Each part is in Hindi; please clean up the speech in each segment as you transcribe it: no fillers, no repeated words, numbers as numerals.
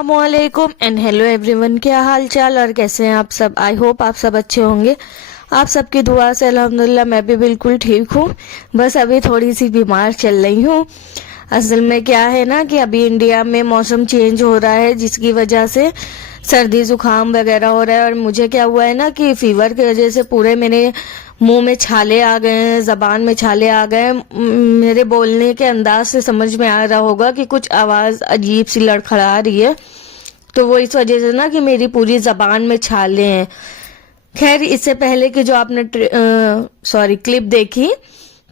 अस्सलामुअलैकुम एंड हेलो एवरीवन, क्या हाल चाल और कैसे हैं आप सब। आई होप आप सब अच्छे होंगे। आप सबकी दुआ से अल्हम्दुलिल्लाह मैं भी बिल्कुल ठीक हूँ। बस अभी थोड़ी सी बीमार चल रही हूँ। असल में क्या है ना कि अभी इंडिया में मौसम चेंज हो रहा है, जिसकी वजह से सर्दी जुकाम वगैरह हो रहा है। और मुझे क्या हुआ है ना कि फीवर की वजह से पूरे मेरे मुंह में छाले आ गए हैं, जबान में छाले आ गए हैं। मेरे बोलने के अंदाज से समझ में आ रहा होगा कि कुछ आवाज अजीब सी लड़खड़ा रही है। तो वो इस वजह से ना कि मेरी पूरी जबान में छाले हैं। खैर, इससे पहले कि जो आपने क्लिप देखी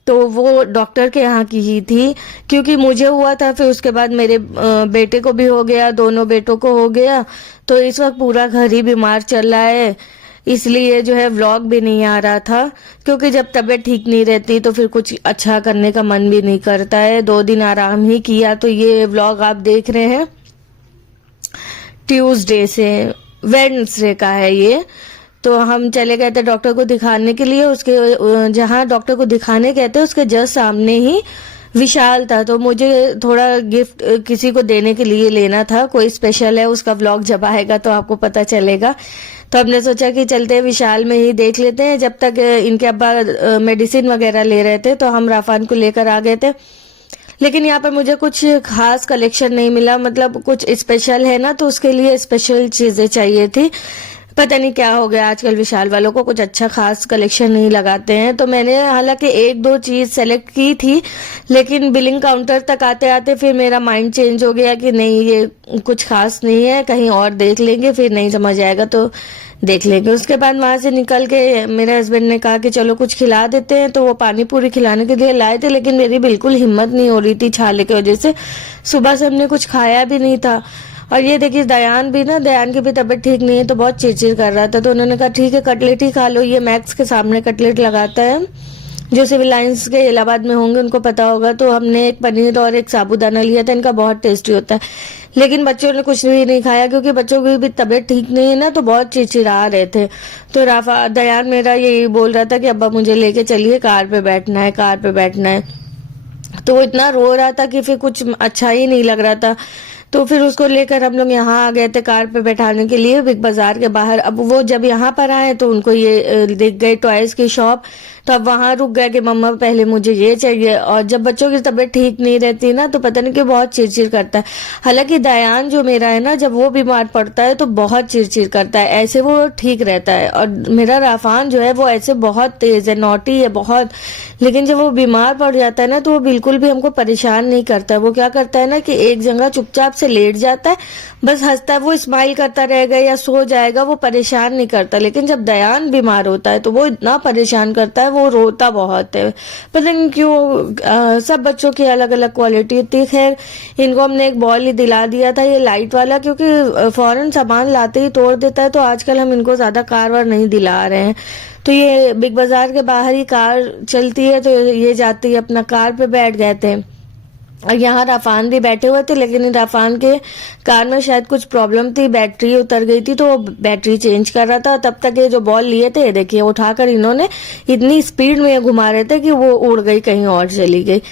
तो वो डॉक्टर के यहाँ की ही थी, क्योंकि मुझे हुआ था, फिर उसके बाद मेरे बेटे को भी हो गया, दोनों बेटों को हो गया। तो इस वक्त पूरा घर ही बीमार चल रहा है, इसलिए जो है व्लॉग भी नहीं आ रहा था। क्योंकि जब तबीयत ठीक नहीं रहती तो फिर कुछ अच्छा करने का मन भी नहीं करता है। 2 दिन आराम ही किया। तो ये व्लॉग आप देख रहे हैं ट्यूसडे से वेडनेसडे का है ये। तो हम चले गए थे डॉक्टर को दिखाने के लिए। उसके जहाँ डॉक्टर को दिखाने गए थे उसके जस्ट सामने ही विशाल था। तो मुझे थोड़ा गिफ्ट किसी को देने के लिए लेना था, कोई स्पेशल है। उसका व्लॉग जब आएगा तो आपको पता चलेगा। तो हमने सोचा कि चलते हैं विशाल में ही देख लेते हैं। जब तक इनके अब्बा मेडिसिन वगैरह ले रहे थे तो हम राफान को लेकर आ गए थे। लेकिन यहाँ पर मुझे कुछ खास कलेक्शन नहीं मिला, मतलब कुछ स्पेशल है ना, तो उसके लिए स्पेशल चीजें चाहिए थी। पता नहीं क्या हो गया, आजकल विशाल वालों को कुछ अच्छा खास कलेक्शन नहीं लगाते हैं। तो मैंने हालांकि 1-2 चीज सेलेक्ट की थी, लेकिन बिलिंग काउंटर तक आते आते फिर मेरा माइंड चेंज हो गया कि नहीं, ये कुछ खास नहीं है, कहीं और देख लेंगे, फिर नहीं समझ आएगा तो देख लेंगे। उसके बाद वहां से निकल के मेरे हस्बैंड ने कहा कि चलो कुछ खिला देते हैं, तो वो पानी पूरी खिलाने के लिए लाए थे। लेकिन मेरी बिल्कुल हिम्मत नहीं हो रही थी छाले की वजह से। सुबह से हमने कुछ खाया भी नहीं था। और ये देखिए दयान की भी तबीयत ठीक नहीं है, तो बहुत चिड़चिड़ कर रहा था। तो उन्होंने कहा ठीक है कटलेट ही खा लो। ये मैक्स के सामने कटलेट लगाता है, जो सिविल लाइंस के इलाहाबाद में होंगे उनको पता होगा। तो हमने एक पनीर और एक साबूदाना लिया था, इनका बहुत टेस्टी होता है। लेकिन बच्चों ने कुछ भी नहीं खाया, क्योंकि बच्चों की भी तबीयत ठीक नहीं है ना, तो बहुत चिड़चिड़ा रहे थे। तो दयान मेरा यही बोल रहा था कि अब्बा मुझे लेके चलिए, कार पे बैठना है, कार पे बैठना है। तो वो इतना रो रहा था कि फिर कुछ अच्छा ही नहीं लग रहा था। तो फिर उसको लेकर हम लोग यहाँ आ गए थे कार पे बैठाने के लिए, बिग बाजार के बाहर। अब वो जब यहाँ पर आए तो उनको ये दिख गई टॉयज की शॉप। तो अब वहां रुक गए कि मम्मा पहले मुझे ये चाहिए। और जब बच्चों की तबीयत ठीक नहीं रहती ना, तो पता नहीं क्यों बहुत चिड़चिड़ करता है। हालांकि दयान जो मेरा है ना, जब वो बीमार पड़ता है तो बहुत चिड़चिड़ करता है, ऐसे वो ठीक रहता है। और मेरा राफान जो है वो ऐसे बहुत तेज है, नॉटी है बहुत। लेकिन जब वो बीमार पड़ जाता है ना, तो वो बिल्कुल भी हमको परेशान नहीं करता है। वो क्या करता है ना कि एक जगह चुपचाप से लेट जाता है, बस हंसता है, वो स्माइल करता रहेगा या सो जाएगा, वो परेशान नहीं करता। लेकिन जब दयान बीमार होता है तो वो इतना परेशान करता है, वो रोता बहुत है। पता नहीं क्यों, सब बच्चों की अलग अलग क्वालिटी होती है। खैर, इनको हमने एक बॉल ही दिला दिया था, ये लाइट वाला, क्योंकि फौरन सामान लाते ही तोड़ देता है। तो आजकल हम इनको ज्यादा कार वार नहीं दिला रहे हैं। तो ये बिग बाजार के बाहर ही कार चलती है, तो ये जाती है अपना, कार पे बैठ गए थे। और यहाँ राफान भी बैठे हुए थे, लेकिन राफान के कार में शायद कुछ प्रॉब्लम थी, बैटरी उतर गई थी, तो वो बैटरी चेंज कर रहा था। तब तक ये जो बॉल लिए थे, देखिए उठाकर इन्होंने इतनी स्पीड में घुमा रहे थे कि वो उड़ गई, कहीं और चली गई।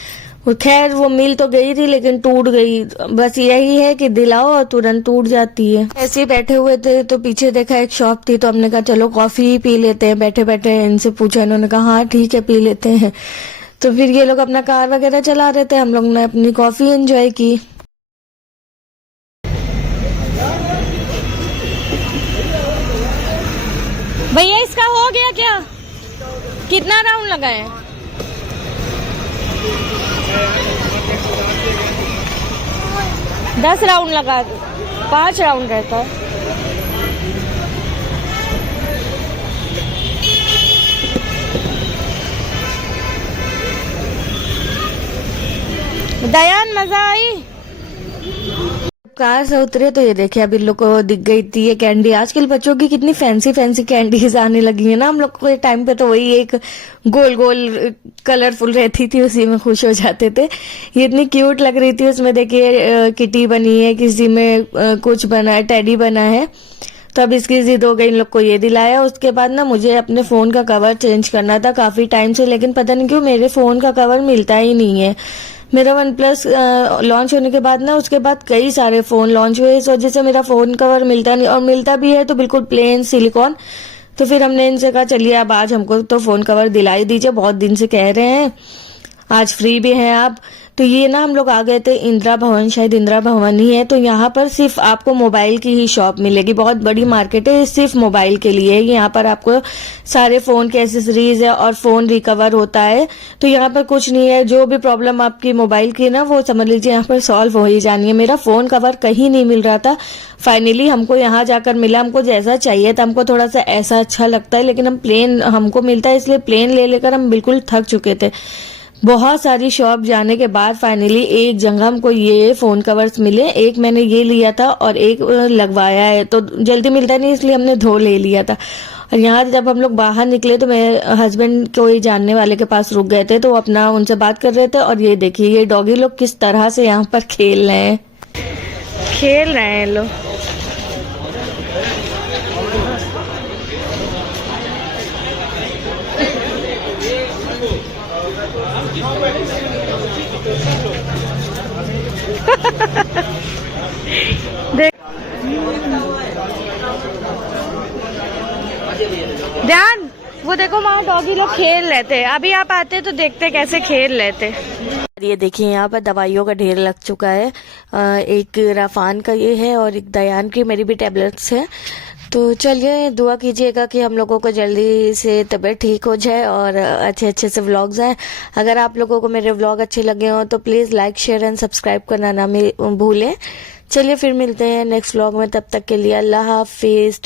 खैर, वो मिल तो गई थी लेकिन टूट गई। बस यही है कि दिलाओ और तुरंत टूट जाती है। ऐसे ही बैठे हुए थे तो पीछे देखा एक शॉप थी, तो हमने कहा चलो कॉफी ही पी लेते हैं बैठे बैठे। इनसे पूछा, इन्होंने कहा हाँ ठीक है पी लेते हैं। तो फिर ये लोग अपना कार वगैरह चला रहे थे, हम लोग ने अपनी कॉफी एंजॉय की। भैया इसका हो गया क्या? कितना राउंड लगाए? 10 राउंड लगा, 5 राउंड रहता है। दयान मजा आई? कार से उतरे तो ये देखे अभी लोग को दिख गई थी ये कैंडी। आजकल बच्चों की कितनी फैंसी फैंसी कैंडीज आने लगी है ना। हम लोग के टाइम पे तो वही एक गोल गोल कलरफुल रहती थी, उसी में खुश हो जाते थे। ये इतनी क्यूट लग रही थी। उसमें देखिए किटी बनी है, किसी में कुछ बना है, टेडी बना है। तो अब इसकी जिद हो गई, इन लोग को ये दिलाया। उसके बाद ना मुझे अपने फोन का कवर चेंज करना था काफी टाइम से, लेकिन पता नहीं क्यों मेरे फोन का कवर मिलता ही नहीं है। मेरा वन प्लस लॉन्च होने के बाद ना, उसके बाद कई सारे फ़ोन लॉन्च हुए, इस वजह से मेरा फ़ोन कवर मिलता नहीं, और मिलता भी है तो बिल्कुल प्लेन सिलिकॉन। तो फिर हमने इनसे कहा चलिए अब आज हमको तो फ़ोन कवर दिला ही दीजिए, बहुत दिन से कह रहे हैं, आज फ्री भी हैं आप। तो ये ना हम लोग आ गए थे इंदिरा भवन, शायद इंदिरा भवन ही है। तो यहाँ पर सिर्फ आपको मोबाइल की ही शॉप मिलेगी, बहुत बड़ी मार्केट है, सिर्फ मोबाइल के लिए। यहाँ पर आपको सारे फ़ोन के एसेसरीज है और फ़ोन रिकवर होता है। तो यहाँ पर कुछ नहीं है, जो भी प्रॉब्लम आपकी मोबाइल की ना, वो समझ लीजिए यहाँ पर सॉल्व हो ही जानी है। मेरा फ़ोन कवर कहीं नहीं मिल रहा था, फाइनली हमको यहाँ जाकर मिला। हमको जैसा चाहिए था, हमको थोड़ा सा ऐसा अच्छा लगता है, लेकिन हम प्लेन हमको मिलता है, इसलिए प्लेन ले लेकर हम बिल्कुल थक चुके थे। बहुत सारी शॉप जाने के बाद फाइनली एक जगह हमको ये फ़ोन कवर्स मिले। एक मैंने ये लिया था और एक लगवाया है, तो जल्दी मिलता नहीं इसलिए हमने 2 ले लिया था। और यहाँ जब हम लोग बाहर निकले तो मेरे हस्बैंड कोई जानने वाले के पास रुक गए थे, तो वो अपना उनसे बात कर रहे थे। और ये देखिए ये डॉगी लोग किस तरह से यहाँ पर खेल रहे हैं लोग। ध्यान, वो देखो वहाँ डॉगी लोग खेल रहे थे, अभी आप आते तो देखते कैसे खेल रहे थे। ये देखिए यहाँ पर दवाइयों का ढेर लग चुका है। एक राफान का ये है और एक दयान की मेरी भी टैबलेट्स है। तो चलिए दुआ कीजिएगा कि हम लोगों को जल्दी से तबीयत ठीक हो जाए और अच्छे अच्छे से व्लॉग्स आए। अगर आप लोगों को मेरे व्लॉग अच्छे लगे हो तो please like share and subscribe करना ना भूलें। चलिए फिर मिलते हैं नेक्स्ट व्लॉग में, तब तक के लिए अल्लाह हाफिज़।